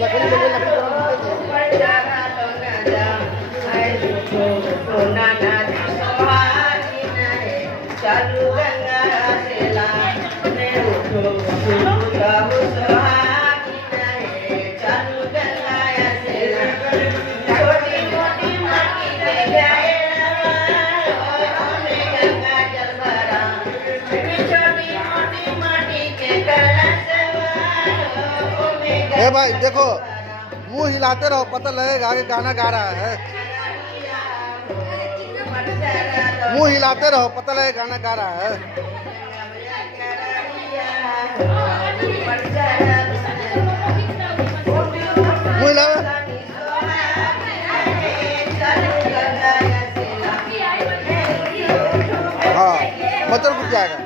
लकड़ी लगे चालू गंगा सेला मैं उठो चालू गंगा सेला छोटी मोटी माटी के जाए गंगा जल भरा छोटी मोटी माटी के कलश ए भाई देखो, मुंह हिलाते रहो, पता लगेगा कि गाना गा रहा है। मुंह हिलाते रहो, पता लगेगा गाना गा रहा है। मुंह हिलाओ। हाँ, मतलब रुक जाएगा।